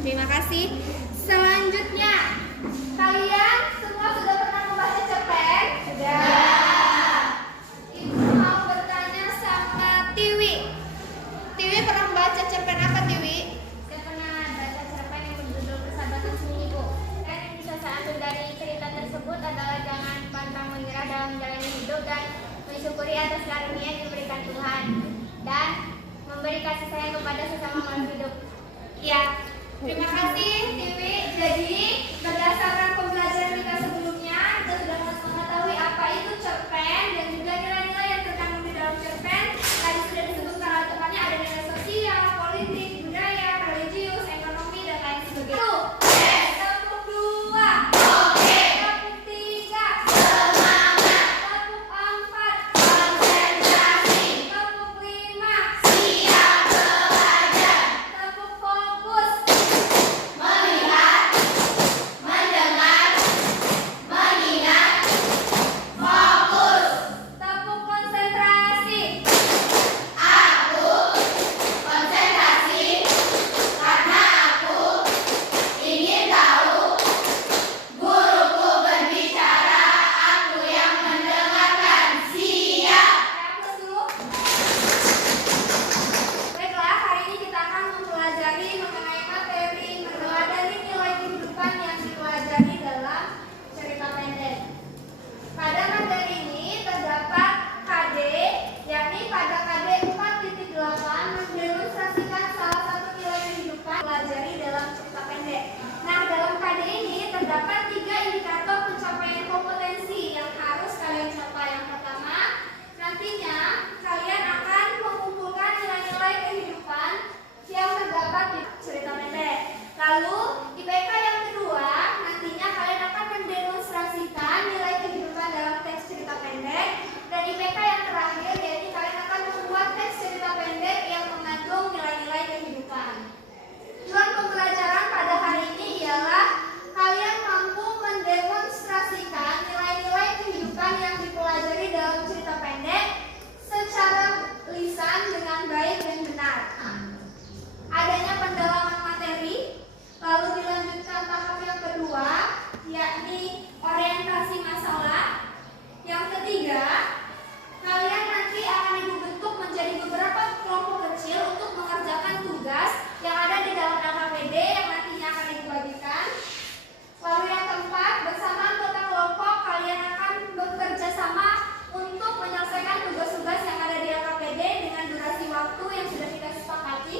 Terima kasih. Selanjutnya, kalian semua sudah pernah membaca cerpen? Sudah. Ibu mau bertanya sama Tiwi. Tiwi pernah membaca cerpen apa, Tiwi? Saya pernah baca cerpen yang berjudul Persahabatan Sunyi, Bu. Dan yang bisa saya ambil dari cerita tersebut adalah jangan pantang menyerah dalam menjalani hidup dan mensyukuri atas karunia yang diberikan Tuhan dan memberi kasih sayang kepada sesama makhluk hidup. Ya. Terima kasih, Tiwi. Jadi, berdasarkan pembelajaran kita sebelumnya, kita sudah mengetahui apa itu cerpen dan juga nilai-nilai yang terkandung di dalam cerpen. Tadi sudah disebutkan hal depannya ada nilai sosial, politik, budaya, religius, ekonomi, dan lain sebagainya. Tepuk 2. Oke. Tepuk 3. Semangat. Tepuk 4. Konsentrasi. Tepuk 5. Siap belajar. Tepuk fokus. Tepuk terdapat 3 indikator pencapaian kompetensi yang harus kalian capai. Yang pertama, nantinya kalian akan mengumpulkan nilai-nilai kehidupan yang terdapat di cerita pendek. Lalu, IPK yang kedua, nantinya kalian akan mendemonstrasikan nilai kehidupan dalam teks cerita pendek. Dan IPK yang terakhir, yaitu kalian akan membuat teks cerita pendek yang mengandung nilai-nilai kehidupan. Tujuan pembelajaran pada hari ini ialah kalian mampu mendemonstrasikan nilai-nilai kehidupan yang dipelajari dalam cerita pendek secara lisan dengan baik dan benar. Adanya pendalaman materi, lalu dilanjutkan tahap yang kedua, yakni orientasi masalah. Yang ketiga, kalian nanti akan dibentuk menjadi beberapa kelompok kecil untuk mengerjakan tugas yang ada di dalam LKPD yang nantinya akan dibagikan. Lalu yang keempat, bersama anggota kelompok kalian akan bekerja sama untuk menyelesaikan tugas-tugas yang ada di LKPD dengan durasi waktu yang sudah kita sepakati.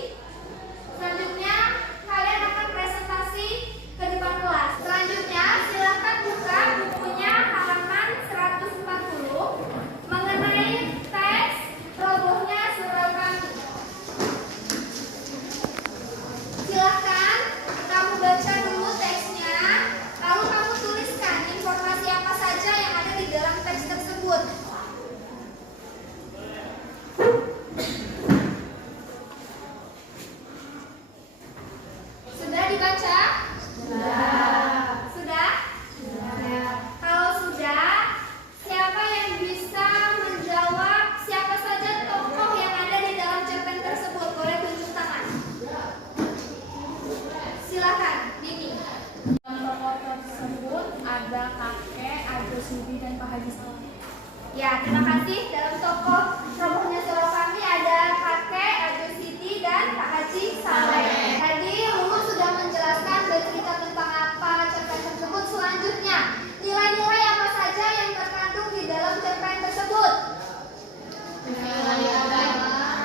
Selanjutnya, kalian akan presentasi ke depan kelas. Selanjutnya, silakan buka bukunya halaman 140 mengenai teks robohnya surau kami. Silakan kamu baca dulu teksnya, lalu kamu tuliskan informasi apa saja yang ada di dalam teks tersebut. Sudah dibaca? Sudah? Kalau sudah, siapa yang bisa menjawab siapa saja tokoh yang ada di dalam cerpen tersebut? Boleh tunjuk tangan. Silakan, Dini. Dalam tokoh tersebut ada kakek, Ajo Subi, dan Pak Haji Saleh. Ya, terima kasih. Dalam tokoh robohnya surau kami ada kakek, Ajo Siti, dan Pak Haji Saleh. Tadi Lulu sudah menjelaskan bercerita tentang apa cerpen tersebut. Selanjutnya, nilai-nilai apa saja yang terkandung di dalam cerpen tersebut?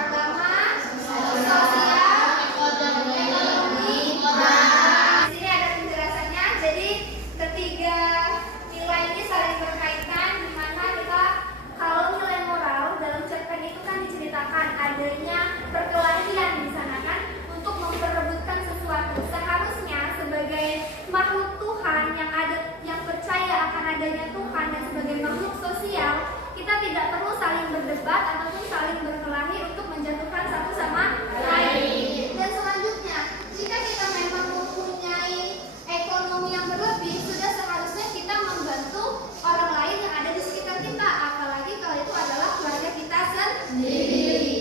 Agama, sosial, ekonomi. Nah, di sini ada penjelasannya. Jadi ketiga nilai ini saling berkaitan, di mana kita kalau nilai moral dalam cerpen itu kan diceritakan adanya perkelahian di sana kan untuk memperebutkan sesuatu. Seharusnya sebagai makhluk Tuhan yang percaya akan adanya Tuhan dan sebagai makhluk sosial, kita tidak perlu saling berdebat ataupun saling berkelahi untuk menjatuhkan satu sama lain. Dan selanjutnya, jika kita memang mempunyai ekonomi yang berlebih, sudah seharusnya kita membantu orang lain yang ada di sekitar kita, apalagi kalau itu adalah keluarga kita sendiri.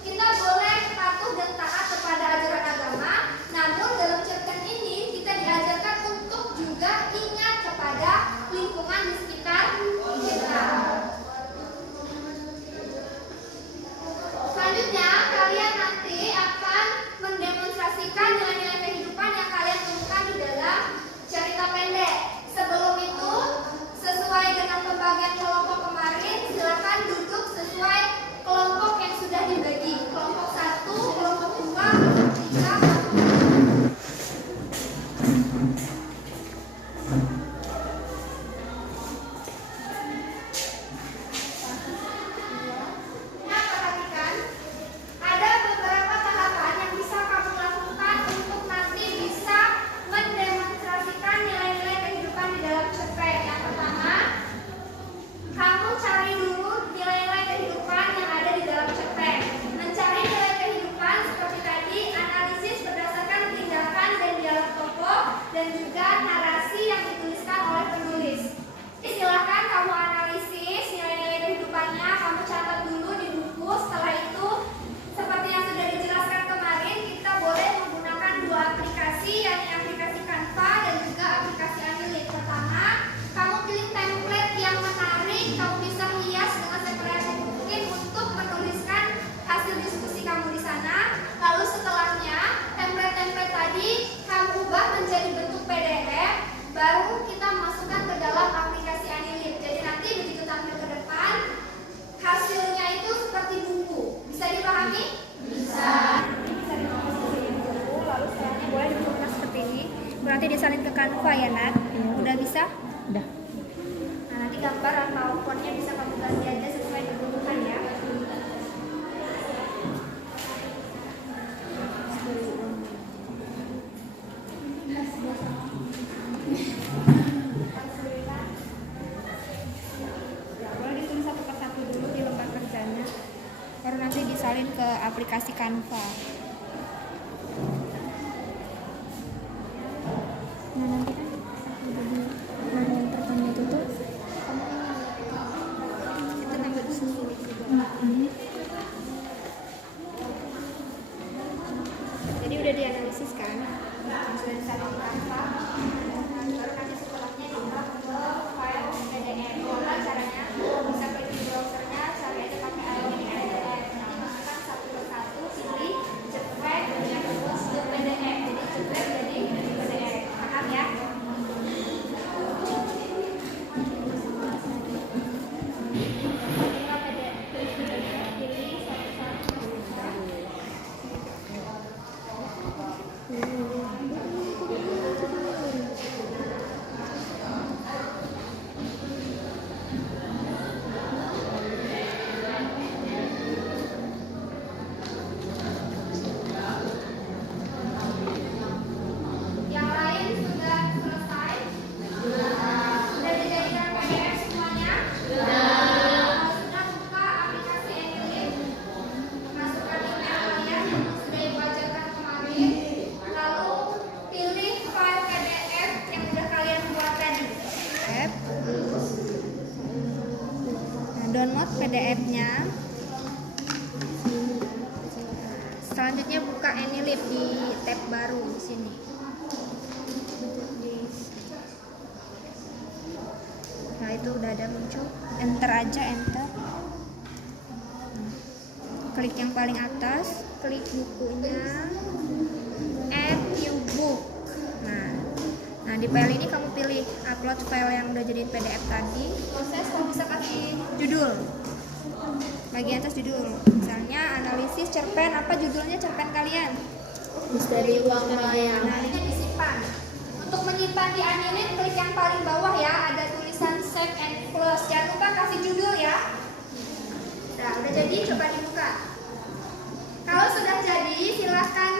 Kita boleh patuh dan taat kepada ajaran agama, namun dalam cerpen ini kita diajarkan untuk juga ingat kepada lingkungan di sekitar kita. Selanjutnya, kalian nanti akan mendemonstrasikan nilai-nilai kehidupan yang kalian temukan di dalam cerita pendek. Sebelum itu, sesuai dengan pembagian kelompok kemarin, silakan duduk sesuai kelompok yang sudah dibagi. Kelompok 1, kelompok 2, kelompok 3, Nah, perhatikan, ada beberapa tahapan yang bisa kamu lakukan untuk nanti bisa mendemonstrasikan nilai-nilai kehidupan di dalam cerpen. Yang pertama, kamu cari dulu nilai-nilai kehidupan yang ada di dalam cerpen. Mencari nilai kehidupan seperti tadi, analisis berdasarkan tindakan dan dialog tokoh, dan juga narasi yang dituliskan oleh penulis. Silakan kamu analisis nilai-nilai kehidupannya, kamu catat dulu di buku. Setelah itu, seperti yang sudah dijelaskan kemarin, kita boleh menggunakan 2 aplikasi, yakni aplikasi Canva dan juga aplikasi Anilit. Pertama, kamu pilih template yang menarik, kamu bisa hias dengan sekreatif mungkin untuk menuliskan hasil diskusi kamu di sana. Lalu setelahnya, template-template tadi kamu ubah menjadi bentuk PDF, baru kita masukkan ke dalam aplikasi Anilit. Jadi nanti begitu tampil ke depan, hasilnya itu seperti buku. Bisa dipahami? Bisa. Bisa dipahami seperti buku, lalu setelahnya boleh dibentukkan seperti ini. Nanti disalin ke Canva ya, Nat. Udah bisa? Udah. Nah, nanti gambar atau fontnya bisa kamu ganti aja sesuai kebutuhan ya. Boleh ditulis satu persatu dulu di lembar kerjanya, baru nanti disalin ke aplikasi Canva. Nah, nanti kan jadi bagian pertama itu tuh itu tambah di sini juga. Jadi udah dianalisis kan, sudah disalin ke Canva, baru nanti setelahnya diubah ke file PDF. Gimana caranya? Bisa klik di browsernya, cari aja pakai PDF. Nanti masukkan satu persatu, pilih JPEG, terus ke PDF. Jadi JPEG jadi PDF. Paham ya? Pilih satu-satu. Yang lain sudah selesai? Sudah dijadikan PDF semuanya? Sudah buka aplikasi Enilink, masukkan email kalian yang sudah ibu ajarkan kemarin, lalu pilih file PDF yang sudah kalian buat tadi. Nah, download PDF-nya. Selanjutnya buka Enilink di tab baru di sini. Nah, itu udah ada muncul, enter aja, enter. Klik yang paling atas, klik bukunya, add new book. Nah, di file ini kamu pilih upload file yang udah jadi PDF tadi. Proses kamu bisa kasih judul, bagian atas judul. Misalnya analisis cerpen, apa judulnya cerpen kalian? Misteri uang melayang. Nah, ini disimpan. Untuk menyimpan di Enilink, klik yang paling bawah ya, ada tulisan save and close. Jangan lupa kasih judul ya. Nah, udah jadi, coba dibuka. Kalau sudah jadi, silahkan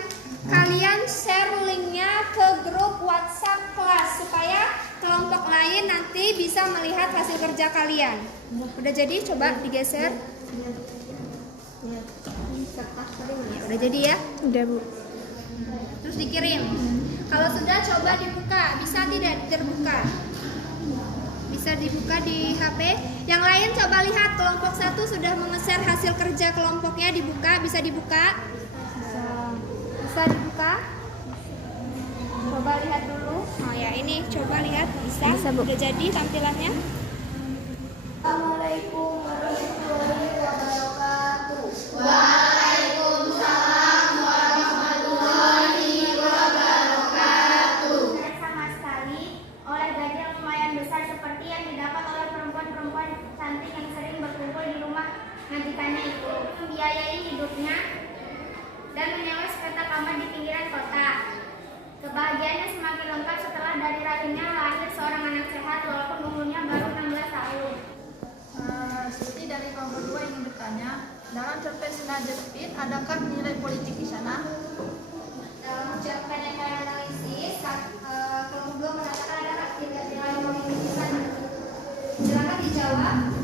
kalian share linknya ke grup WhatsApp kelas supaya kelompok lain nanti bisa melihat hasil kerja kalian. Udah jadi, coba digeser. Ya, udah jadi ya? Udah, Bu. Terus dikirim. Kalau sudah, coba dibuka. Bisa tidak terbuka? Bisa dibuka di HP. Yang lain coba lihat, kelompok 1 sudah mengeser hasil kerja kelompoknya, dibuka. Bisa dibuka? Bisa dibuka? Coba lihat dulu. Oh ya, ini coba lihat. Bisa? Bu. Udah jadi tampilannya? Assalamualaikum warahmatullahi wabarakatuh. Sama sekali oleh gaji yang lumayan besar seperti yang didapat oleh perempuan-perempuan cantik yang sering berkumpul di rumah majikannya itu, membiayai hidupnya dan menyewa sepetak kamar di pinggiran kota. Kebahagiaannya semakin lengkap setelah dari rahimnya lahir seorang anak sehat walaupun umurnya baru 16 tahun. Siti dari kelompok 2 ingin bertanya, dalam cerpen Sinar Jepit, adakah nilai politik di sana? Dalam cerpen yang kalian analisis, kelompok 2 mengatakan ada nilai politik di sana. Silakan dijawab.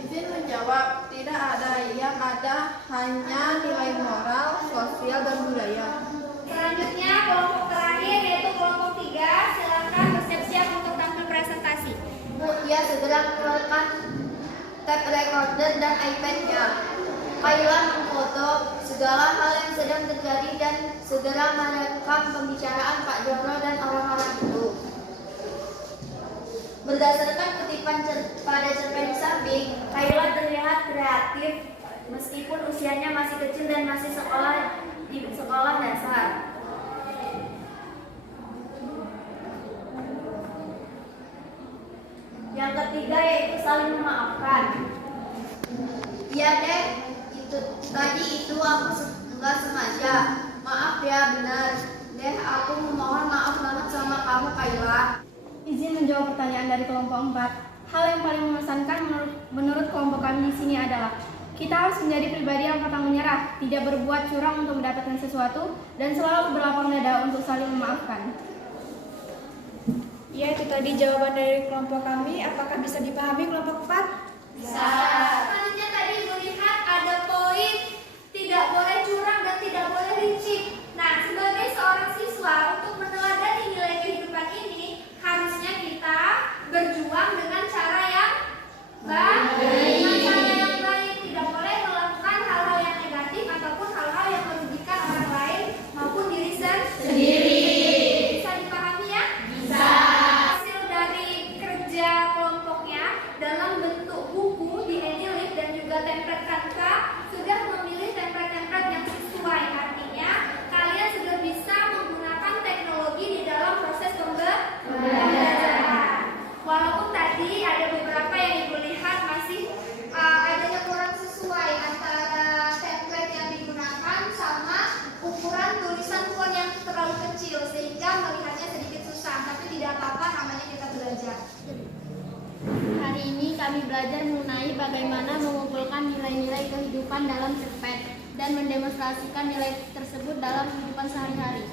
Izin menjawab, tidak ada, yang ada hanya nilai moral, sosial, dan budaya. Selanjutnya kelompok terakhir yaitu kelompok 3. Silakan bersiap-siap untuk tampil presentasi. Ia segera keluarkan tape recorder dan iPad-nya. Kaila memfoto segala hal yang sedang terjadi dan segera merekam pembicaraan Pak Joko dan orang-orang itu. Berdasarkan kutipan pada cerpen di samping, Kaila terlihat kreatif meskipun usianya masih kecil dan masih sekolah di sekolah dasar. Yang ketiga yaitu saling memaafkan. Iya deh, tadi itu aku nggak sengaja. Maaf ya, benar. Deh, aku memohon maaf banget sama kamu, Kaila. Izin menjawab pertanyaan dari kelompok 4. Hal yang paling mengesankan menurut kelompok kami di sini adalah kita harus menjadi pribadi yang pantang menyerah, tidak berbuat curang untuk mendapatkan sesuatu, dan selalu berlapang dada untuk saling memaafkan. Ya, itu tadi jawaban dari kelompok kami. Apakah bisa dipahami kelompok 4? Bisa. Selanjutnya tadi melihat ada poin tidak boleh curang dan tidak boleh licik. Nah, sebagai seorang siswa untuk meneladani nilai kehidupan ini, harusnya kita berjuang dengan cara yang baik. Dengan cara yang baik, tidak boleh melakukan hal-hal yang negatif ataupun hal-hal yang merugikan orang lain maupun diri sendiri. Bisa dipahami ya? Bisa. Hasil dari kerja kelompoknya dalam bentuk buku di Edilib dan juga template Canva sudah memilih template-template yang sesuai. Artinya kalian sudah bisa menggunakan teknologi di dalam proses pembelajaran. Walaupun tadi ada beberapa yang ibu lihat masih adanya kurang sesuai antara template yang digunakan sama ukuran tulisan font yang terlalu kecil sehingga melihatnya sedikit susah. Tapi tidak apa-apa, namanya kita belajar. Hari ini kami belajar mengenai bagaimana mengumpulkan nilai-nilai kehidupan dalam cerpen dan mendemonstrasikan nilai tersebut dalam kehidupan sehari-hari.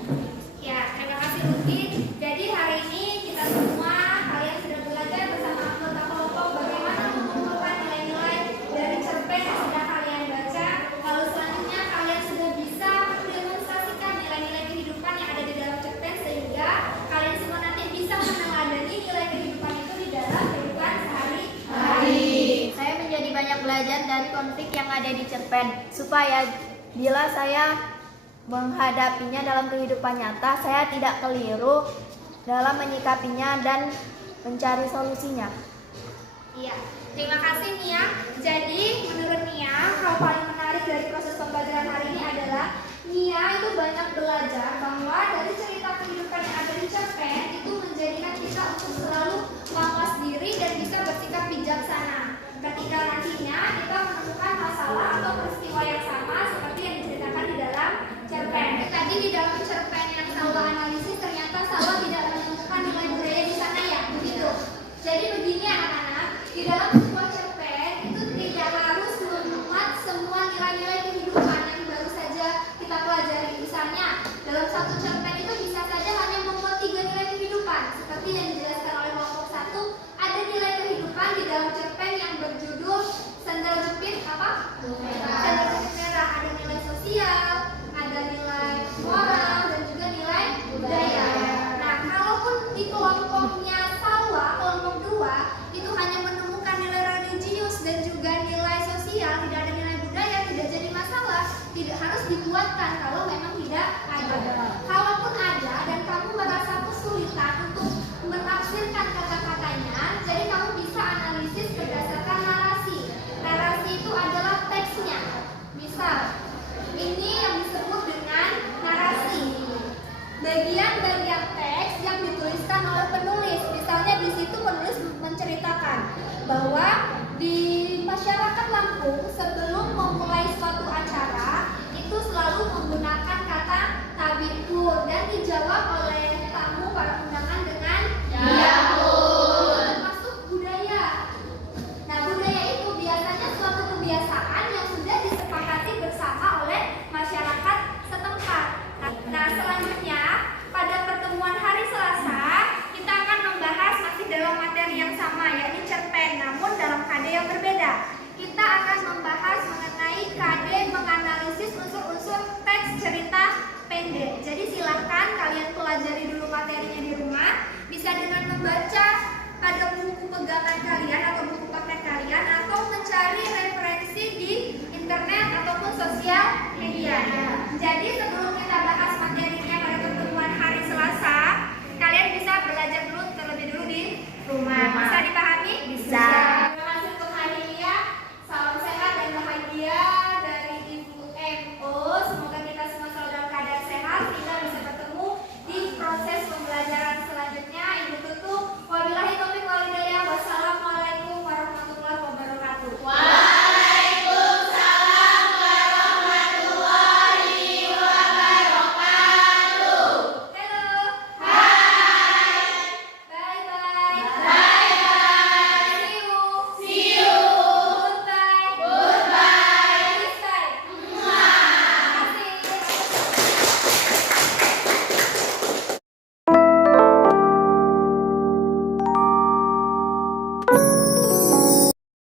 Ya, terima kasih Lutfi. Jadi hari ini kita semua, kalian sudah belajar bersama anggota kelompok bagaimana mengumpulkan nilai-nilai dari cerpen yang sudah kalian baca. Lalu selanjutnya kalian sudah bisa mendemonstrasikan nilai-nilai kehidupan yang ada di dalam cerpen sehingga kalian semua nanti bisa meneladani nilai kehidupan itu di dalam kehidupan sehari-hari. Saya menjadi banyak belajar dari konflik yang ada di cerpen supaya bila saya menghadapinya dalam kehidupan nyata, saya tidak keliru dalam menyikapinya dan mencari solusinya. Iya, terima kasih Nia. Jadi menurut Nia, hal paling menarik dari proses pembelajaran hari ini adalah Nia itu banyak belajar bahwa dari cerita kehidupan yang ada di cerpen itu menjadikan kita untuk selalu mawas diri dan bisa bersikap bijaksana. Ketika nantinya kita menemukan masalah atau peristiwa yang sama seperti yang diceritakan di dalam cerpen. Tadi di dalam cerpen yang Salwa analisis ternyata Salwa tidak menemukan nilai budaya di sana ya, begitu. Jadi begini anak-anak, di dalam sebuah cerpen itu tidak harus memuat semua nilai-nilai kehidupan yang baru saja kita pelajari. Misalnya dalam satu cerpen itu bisa saja hanya memuat 3 nilai kehidupan, seperti yang dijelaskan oleh kelompok 1. Ada nilai kehidupan di dalam cerpen yang berjudul Sandal Jepit apa? Sandal Jepit Merah. Ada nilai sosial, ada nilai moral dan juga nilai budaya. Nah, kalaupun di kelompoknya Salwa, kelompok 2 itu hanya menemukan nilai religius dan juga nilai sosial, tidak ada nilai budaya, tidak jadi masalah, tidak harus dibuatkan kalau memang tidak ada. Kalaupun ada dan kamu merasa kesulitan untuk menafsirkan kata-katanya, jadi kamu bisa analisis berdasarkan narasi. Narasi itu adalah teksnya. Misal, ini yang disebut dengan narasi. Bagian-bagian teks yang dituliskan oleh penulis. Misalnya di situ penulis menceritakan bahwa di masyarakat Lampung sebelum memulai suatu acara itu selalu menggunakan kata tabibur dan dijawab oleh tamu para undangan dengan termasuk budaya. Nah, budaya itu biasanya suatu kebiasaan yang sudah disepakati bersama oleh masyarakat setempat. Nah, selanjutnya pada pertemuan hari Selasa kita akan membahas masih dalam materi yang sama, yakni cerpen, namun dalam KD yang berbeda. Kita akan membahas mengenai KD menganalisis unsur-unsur teks cerita pendek. Jadi silahkan kalian pelajari dulu materinya di rumah, bisa dengan membaca pada buku pegangan kalian atau buku praktek kalian atau mencari referensi di internet ataupun sosial media. Jadi sebelum kita bahas materinya pada pertemuan hari Selasa, kalian bisa belajar dulu terlebih dulu di rumah. Bisa